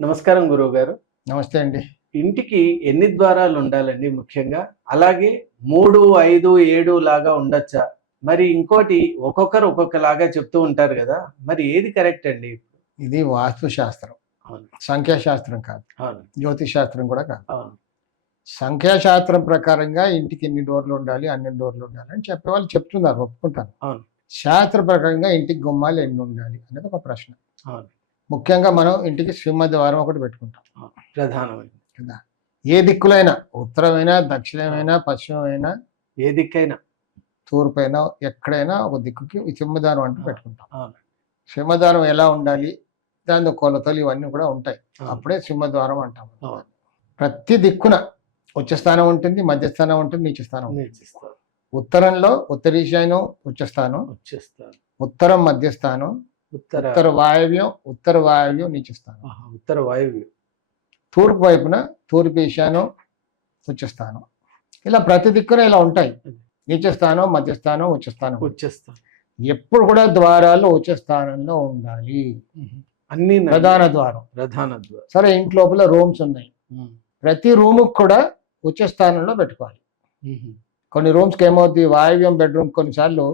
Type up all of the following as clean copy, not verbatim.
నమస్కారం గురువు గారు. నమస్తే అండి. ఇంటికి ఎన్ని ద్వారాలు ఉండాలండి ముఖ్యంగా? అలాగే 3, 5, 7 లాగా ఉండొచ్చా? మరి ఇంకోటి ఒక్కొక్కరు ఒక్కొక్కలాగా చెప్తూ ఉంటారు గదా! మరి ఏది కరెక్ట్ అండి? ఇది వాస్తు శాస్త్రం. అవును. సంఖ్యాశాస్త్రం కాదు. అవును. జ్యోతిష్ శాస్త్రం కూడా కాదు. అవును. సంఖ్యాశాస్త్రం ప్రకారంగా ఇంటికి ఇన్ని డోర్లు ఉండాలి, అన్ని డోర్లు ఉండాలి అని చెప్పేవాళ్ళు చెప్తున్నారు, ఒప్పుకుంటాను. అవును. శాస్త్ర ప్రకారంగా ఇంటికి గుమ్మాలు ఎన్ని ఉండాలి అనేది ఒక ప్రశ్న. అవును. ముఖ్యంగా మనం ఇంటికి సింహద్వారం ఒకటి పెట్టుకుంటాం అవును. ప్రధానమైనది. కదా. ఏ దిక్కులైనా, ఉత్తరమైనా, దక్షిణమైనా, పశ్చిమమైనా, ఏ దిక్కైనా. తూర్పైనా, ఎక్కడైనా ఒక దిక్కుకి ఈ సింహద్వారం అంటూ అవును. పెట్టుకుంటాం. అవును. సింహద్వారం ఎలా ఉండాలి, దాని కొలతలు ఇవన్నీ కూడా ఉంటాయి. అవును. అప్పుడే సింహద్వారం అంటాం. అవును. ప్రతి దిక్కున ఉచ్చ స్థానం ఉంటుంది, మధ్య స్థానం ఉంటుంది, నీచ స్థానం ఉంటుంది. నేర్చిస్తారు. ఉత్తరంలో ఉత్తర ఈశాన్యం ఉచ్చ స్థానం, వచ్చేస్తారు. ఉత్తరం మధ్య స్థానం, ఉత్తర వాయవ్యం నీచ స్థానం, ఉత్తర వాయువ్యం. తూర్పు వైపున తూర్పు ఈశాన్యం ఉచ్చ స్థానం. ఇలా ప్రతి దిక్కున ఇలా ఉంటాయి. నీచ స్థానం, మధ్య స్థానం, ఉచ్చ స్థానం. వచ్చేస్తారు. ఎప్పుడు కూడా ద్వారాలు ఉచ్చ స్థానంలో ఉండాలి. అన్ని ప్రధాన ద్వారం. ప్రధాన ద్వారం. సరే, ఇంటి లోపల రూమ్స్ ఉన్నాయి, ప్రతి రూముకు కూడా ఉచ్చ స్థానంలో పెట్టుకోవాలి. కొన్ని రూమ్స్కి ఏమవుతుంది, వాయవ్యం బెడ్రూమ్ కొన్నిసార్లు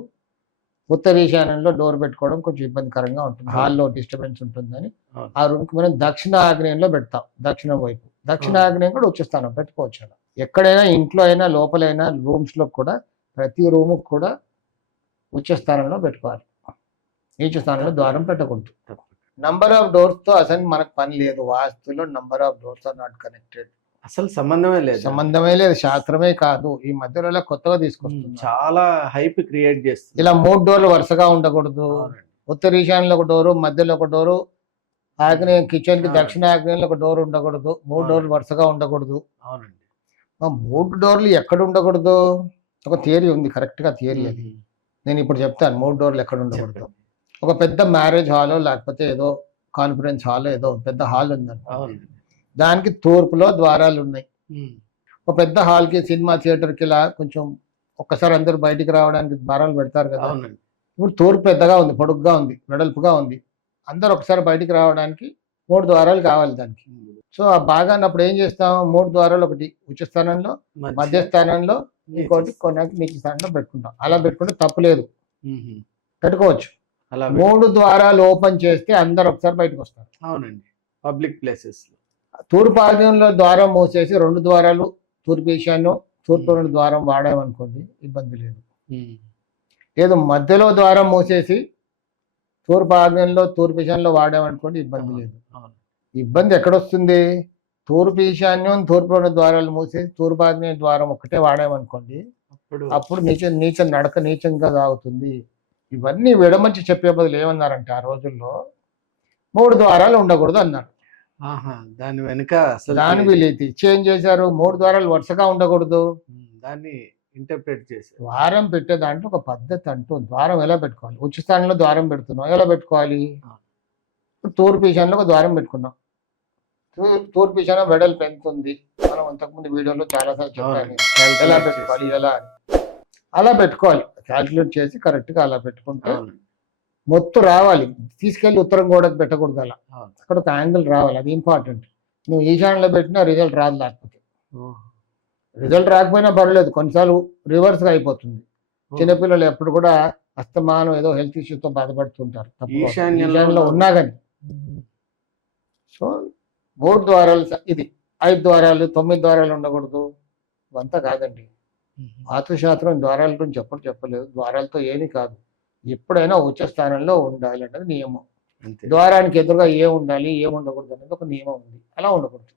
ఉత్తర ఈశాన్యంలో డోర్ పెట్టుకోవడం కొంచెం ఇబ్బందికరంగా ఉంటుంది, హాల్లో డిస్టర్బెన్స్ ఉంటుందని ఆ రూమ్కి మనం దక్షిణ ఆగ్నేయంలో పెడతాం. దక్షిణం వైపు దక్షిణ ఆగ్నేయం కూడా ఉచ్చ స్థానం పెట్టుకోవచ్చు. అలా ఎక్కడైనా, ఇంట్లో అయినా, లోపలైనా, రూమ్స్లో కూడా ప్రతి రూముకు కూడా ఉచ్చ స్థానంలో పెట్టుకోవాలి. నీచ స్థానంలో ద్వారం పెట్టకూడదు. నంబర్ ఆఫ్ డోర్స్తో అసలు మనకు పని లేదు. వాస్తులో number of doors are not connected. అసలు సంబంధమే లేదు. శాస్త్రమే కాదు, ఈ మధ్యలో కొత్తగా తీసుకొస్తుంది, చాలా హైప్ క్రియేట్ చేస్తుంది. ఇలా 3 డోర్లు వరుసగా ఉండకూడదు. ఉత్తర ఈశాన్యంలో ఒక డోరు, మధ్యలో ఒక డోరు, ఆగ్నేయం కిచెన్ కి దక్షిణ ఆగ్నేయంలో ఒక డోర్ ఉండకూడదు. 3 డోర్లు వరుసగా ఉండకూడదు. అవునండి. 3 డోర్లు ఎక్కడ ఉండకూడదు, ఒక థియరీ ఉంది, కరెక్ట్ గా థియరీ అది. నేను ఇప్పుడు చెప్తాను 3 డోర్లు ఎక్కడ ఉండకూడదు. ఒక పెద్ద మ్యారేజ్ హాల్ లేకపోతే ఏదో కాన్ఫరెన్స్ హాల్, ఏదో పెద్ద హాల్ ఉందండి, దానికి తూర్పులో ద్వారాలు ఉన్నాయి. ఒక పెద్ద హాల్ కి, సినిమా థియేటర్ కి ఇలా కొంచెం ఒక్కసారి అందరూ బయటికి రావడానికి ద్వారాలు పెడతారు కదా. ఇప్పుడు తూర్పు పెద్దగా ఉంది, పొడుగ్గా ఉంది, వెడల్పుగా ఉంది, అందరు ఒకసారి బయటికి రావడానికి 3 ద్వారాలు కావాలి దానికి. సో ఆ బాగా అన్నప్పుడు ఏం చేస్తాం, 3 ద్వారాలు, ఒకటి ఉచ్చ స్థానంలో, మధ్య స్థానంలో, ఇంకోటి కొన్నాకి నీచ స్థానంలో పెట్టుకుంటాం. అలా పెట్టుకుంటే తప్పు లేదు, పెట్టుకోవచ్చు. 3 ద్వారాలు ఓపెన్ చేస్తే అందరు ఒకసారి బయటకు వస్తారు. అవునండి. Public places. తూర్పు ఆగ్నేయంలో ద్వారం మూసేసి 2 ద్వారాలు తూర్పు ఈశాన్యం, తూర్పు 2 ద్వారం వాడామనుకోండి, ఇబ్బంది లేదు. లేదు, మధ్యలో ద్వారం మూసేసి తూర్పు ఆగ్నేయంలో, తూర్పు ఈశాన్యంలో వాడామనుకోండి, ఇబ్బంది లేదు. ఇబ్బంది ఎక్కడొస్తుంది, తూర్పు ఈశాన్యం, తూర్పు 2 ద్వారాలు మూసేసి తూర్పు ఆగ్నేయ ద్వారం ఒక్కటే వాడామనుకోండి, అప్పుడు నీచ నడక నీచంగా సాగుతుంది. ఇవన్నీ విడమర్చి చెప్పే బదులు ఏమన్నారంటే, ఆ రోజుల్లో 3 ద్వారాలు ఉండకూడదు అన్నారు. దాని వెనుక దాని వీలైతే చేంజ్ చేశారు. 3 ద్వారాలు వరుసగా ఉండకూడదు, దాన్ని ఇంటర్ప్రిట్ చేసి ద్వారం పెట్టే దాంట్లో ఒక పద్ధతి అంటూ, ద్వారం ఎలా పెట్టుకోవాలి. ఉచ్చ స్థానంలో ద్వారం పెడుతున్నాం, ఎలా పెట్టుకోవాలి. తూర్పు ఈశాన్యంలో ఒక ద్వారం పెట్టుకున్నాం. తూర్పు ఈశాన్యం వెడల్పు ఎంత ఉంది, మనం అంతకుముందు వీడియోలో చాలాసార్లు చెప్పాను ఎలా పెట్టుకోవాలి, ఎలా అని. అలా పెట్టుకోవాలి, క్యాల్కులేట్ చేసి కరెక్ట్గా అలా పెట్టుకుంటే మొత్తం రావాలి. తీసుకెళ్ళి ఉత్తరం గోడకు పెట్టకూడదు, అలా అక్కడ ఒక యాంగిల్ రావాలి, అది ఇంపార్టెంట్. నువ్వు ఈశాన్యంలో పెట్టినా రిజల్ట్ రాదు. లేకపోతే రిజల్ట్ రాకపోయినా పర్లేదు, కొన్నిసార్లు రివర్స్గా అయిపోతుంది. చిన్నపిల్లలు ఎప్పుడు కూడా అస్తమానం ఏదో హెల్త్ ఇష్యూతో బాధపడుతుంటారు ఈశాన్యంలో ఉన్నా కానీ. సో 3 ద్వారాలు, ఇది 5 ద్వారాలు, 9 ద్వారాలు ఉండకూడదు, ఇవంతా కాదండి. వాస్తుశాస్త్రం ద్వారాల గురించి ఎప్పుడు చెప్పలేదు, ద్వారాలతో ఏమీ కాదు. ఎప్పుడైనా ఉచ్చ స్థానంలో ఉండాలి అన్నది నియమం. ద్వారానికి ఎదురుగా ఏం ఉండాలి, ఏం ఉండకూడదు అనేది ఒక నియమం ఉంది. అలా ఉండకూడదు,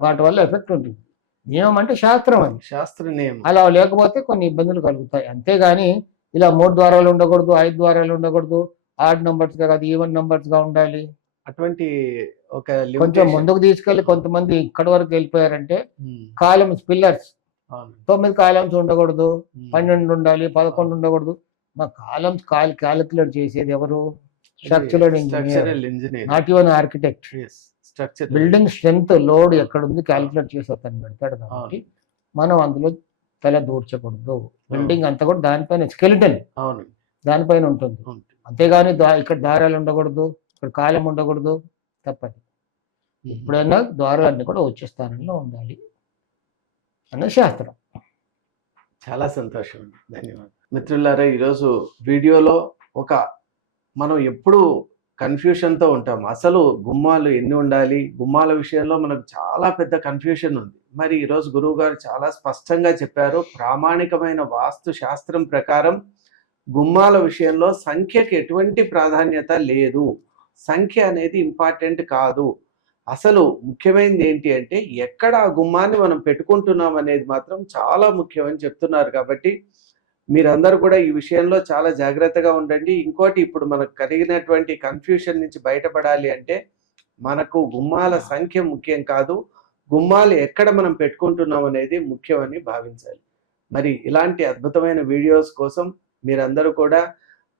వాటి వల్ల ఎఫెక్ట్ ఉంటుంది. నియమం అంటే శాస్త్రం, అది శాస్త్ర నియమం. అలా లేకపోతే కొన్ని ఇబ్బందులు కలుగుతాయి. అంతేగాని ఇలా 3 ద్వారాలు ఉండకూడదు, 5 ద్వారాలు ఉండకూడదు, ఆడ్ నంబర్స్ గా కాదు, ఈవెన్ నంబర్స్ గా ఉండాలి. అటువంటి ఒక కొంచెం ముందుకు తీసుకెళ్లి కొంతమంది ఇక్కడ వరకు వెళ్ళిపోయారంటే, కాలమ్స్, పిల్లర్స్ 9 కాలమ్స్ ఉండకూడదు, 12 ఉండాలి, 11 ఉండకూడదు. మా కాలమ్స్ క్యాలిక్యులేట్ చేసేది ఎవరు, structural engineer, not even architect. Building strength, load ఎక్కడ ఉంది క్యాలిక్యులేట్ చేసి అతను పెడతాడు. కాబట్టి మనం అందులో తల దూర్చకూడదు. బిల్డింగ్ అంతా కూడా దానిపైన స్కెలిటన్, దానిపైన ఉంటుంది. అంతేగాని ఇక్కడ దారాలు ఉండకూడదు, ఇక్కడ కాలం ఉండకూడదు, తప్పది. ఎప్పుడైనా ద్వారాలన్నీ కూడా ఉచ్చ స్థానంలో ఉండాలి అనే శాస్త్రం. చాలా సంతోషం అండి. ధన్యవాదాలు. మిత్రులారా, ఈరోజు వీడియోలో మనం ఎప్పుడు కన్ఫ్యూషన్తో ఉంటాం. అసలు గుమ్మాలు ఎన్ని ఉండాలి, గుమ్మాల విషయంలో మనకు చాలా పెద్ద కన్ఫ్యూషన్ ఉంది. మరి ఈరోజు గురువు గారు చాలా స్పష్టంగా చెప్పారు. ప్రామాణికమైన వాస్తు శాస్త్రం ప్రకారం గుమ్మాల విషయంలో సంఖ్యకి ఎటువంటి ప్రాధాన్యత లేదు. సంఖ్య అనేది ఇంపార్టెంట్ కాదు. అసలు ముఖ్యమైనది ఏంటి అంటే ఎక్కడ ఆ గుమ్మాన్ని మనం పెట్టుకుంటున్నాం అనేది మాత్రం చాలా ముఖ్యమని చెప్తున్నారు. కాబట్టి మీరందరూ కూడా ఈ విషయంలో చాలా జాగ్రత్తగా ఉండండి. ఇంకోటి, ఇప్పుడు మనకు కలిగినటువంటి కన్ఫ్యూషన్ నుంచి బయటపడాలి అంటే మనకు గుమ్మాల సంఖ్య ముఖ్యం కాదు, గుమ్మాలు ఎక్కడ మనం పెట్టుకుంటున్నాం అనేది ముఖ్యమని భావించాలి. మరి ఇలాంటి అద్భుతమైన వీడియోస్ కోసం మీరందరూ కూడా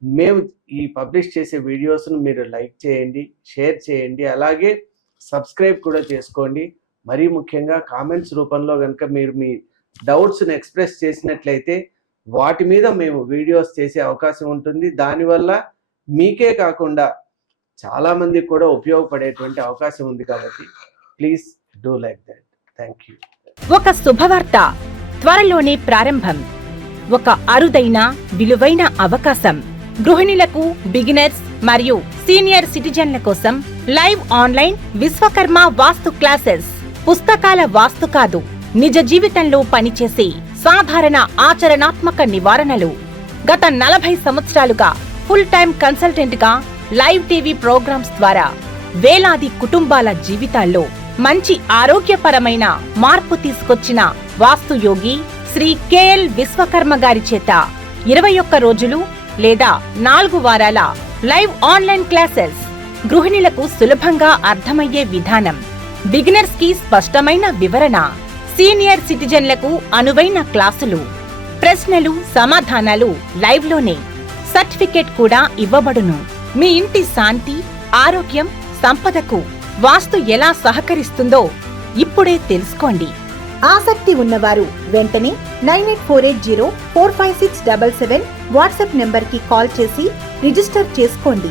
మేము ఈ పబ్లిష్ చేసే వీడియోస్ను మీరు లైక్ చేయండి, షేర్ చేయండి, అలాగే సబ్స్క్రైబ్ కూడా చేసుకోండి. మరీ ముఖ్యంగా కామెంట్స్ రూపంలో కనుక మీరు మీ డౌట్స్ని ఎక్స్ప్రెస్ చేసినట్లయితే వాటి మీద మేము వీడియోస్ చేసే అవకాశం ఉంటుంది. దానివల్ల మీకే కాకుండా చాలామందికి కూడా ఉపయోగపడేటువంటి అవకాశం ఉంది. కాబట్టి please do like that. Thank you. ఒక శుభవార్త త్వరలోనే ప్రారంభం. ఒక అరుదైన విలువైన అవకాశం. గృహిణులకు, బిగినర్స్ మరియు సీనియర్ సిటిజన్ల కోసం లైవ్ ఆన్లైన్ విశ్వకర్మ వాస్తు క్లాసెస్. పుస్తకాల వాస్తు కాదు, నిజ జీవితంలో పనిచేసే సాధారణ ఆచరణాత్మక నివారణలు. గత 40 సంవత్సరాలుగా ఫుల్ టైం కన్సల్టెంట్ గా లైవ్ టీవీ ప్రోగ్రామ్స్ ద్వారా వేలాది కుటుంబాల జీవితాల్లో మంచి ఆరోగ్యపరమైన మార్పు తీసుకొచ్చిన వాస్తు యోగి శ్రీ కెఎల్ విశ్వకర్మ గారి చేత 21 రోజులు లేదా 4 వారాల లైవ్ ఆన్లైన్ క్లాసెస్. గృహిణులకు సులభంగా అర్థమయ్యే విధానం, బిగినర్స్ కి స్పష్టమైన వివరణ, సీనియర్ సిటిజన్లకు అనువైన క్లాసులు, ప్రశ్నలు సమాధానాలు లైవ్ లోనే. సర్టిఫికేట్ కూడా ఇవ్వబడును. మీ ఇంటి శాంతి, ఆరోగ్యం, సంపదకు వాస్తు ఎలా సహకరిస్తుందో ఇప్పుడే తెలుసుకోండి. ఆసక్తి ఉన్నవారు వెంటనే 9848045677 వాట్సాప్ నెంబర్కి కాల్ చేసి రిజిస్టర్ చేసుకోండి.